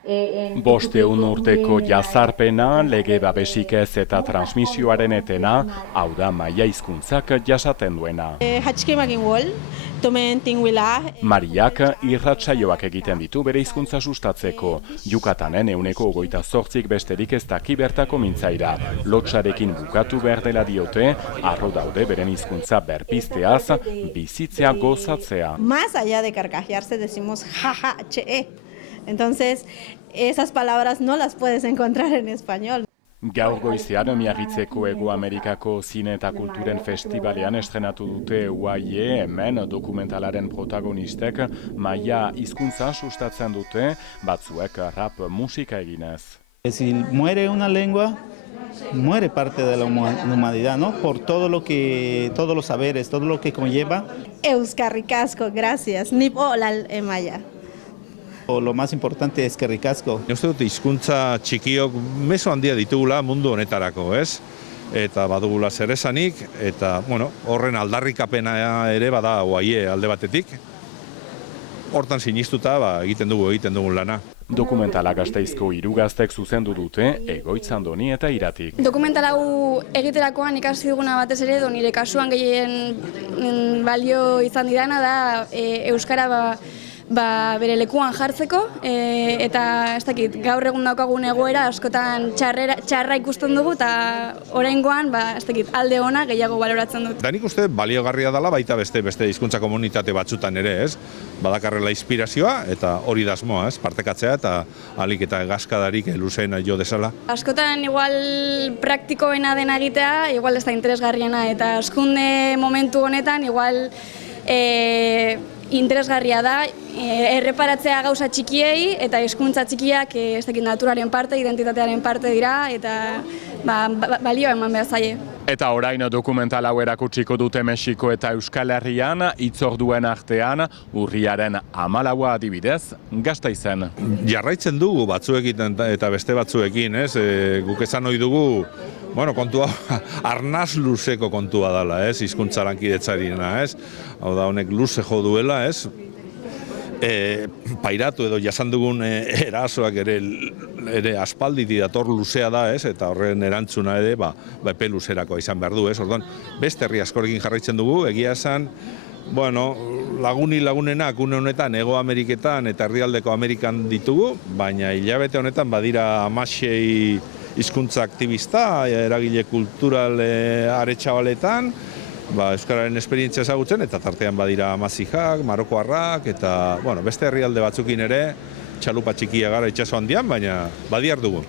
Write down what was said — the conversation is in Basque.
500 urteko jazarpena, lege babesik ez eta transmisioaren etena, hau da maia hizkuntzak jasaten duena. Mariak irratsaioak egiten ditu bere hizkuntza sustatzeko. Yukatanen 28%, besterik ez daki bertako mintzaira. Lotsarekin bukatu behar dela diote, arro daude beren hizkuntza berpizteaz, bizitzea gozatzea. Más allá de carcajearse decimos jaja, che. Entonces, esas palabras no las puedes encontrar en español. Gaur goizean Miarritzeko Hego Amerikako Zine eta Kulturen Festivalean estrenatu dute UAIE, hemen dokumentalaren protagonistek maia hizkuntza sustatzen dute, batzuek rap musika eginez. Si muere una lengua, muere parte de la humanidad, ¿no? Por todo todos los saberes, todo lo que conlleva. Euskarrik asko, gracias. Nip olal maya. Lo más importante es eskerrik asko. Uste dut hizkuntza txikiok mezu handia ditugula mundu honetarako, ez? Eta badugula zer esanik, eta horren aldarrikapena ere bada UAIE alde batetik. Hortan sinistuta egiten dugun lana. Dokumentala Gasteizko 3 gaztek zuzendu dute, Egoitz Andoni eta Iratik. Dokumental hau egiterakoan ikasi duguna batez ere, nire kasuan gehien balio izan didana da euskara bere lekuan jartzeko, eta ez dakit, gaur egun daukagun egoera askotan txarra ikusten dugu, eta oraingoan ez dakit, alde ona gehiago baloratzen dut. Da nik uste baliogarria dela baita beste hizkuntza komunitate batzutan ere, ez? Badakarrela inspirazioa eta hori da asmoa, ez? Partekatzea eta ahalik eta gaskadarik luzeena jo desala. Askotan igual praktikoena dena egitea, igual ez da interesgarriena, eta askunde momentu honetan igual interesgarria da, erreparatzea gauza txikiei eta hizkuntza txikiak ez dakit naturaren parte, identitatearen parte dira eta balioa eman behar zaie. Eta orain dokumental hau erakutsiko dute Mexiko eta Euskal Herrian, hitzorduen artean, urriaren 14 adibidez, Gasteizen. Jarraitzen dugu batzuekin eta beste batzuekin, ez? Guk esan ohi dugu, kontua arnaz luzeko kontua dela, ez? Hizkuntza lankidetzarena, ez? Hau da, honek luze jo duela, ez? Pairatu edo jasan dugun erasoak ere aspalditi dator luzea da, ez? Eta horren erantzuna ere, epe luzerakoa izan behar du, ez? Orduan, beste herri askorekin jarraitzen dugu, egia esan, lagunenak une honetan Hego Ameriketan eta Herrialdeko Amerikan ditugu, baina hilabete honetan badira 16 hizkuntza aktivista, eragile kultural aretxabaletan, euskararen esperientzia ezagutzen, eta tartean badira amazijak, marokoarrak, eta beste herrialde batzukin ere, txalupa txikia gara itsaso handian, baina badiar dugu.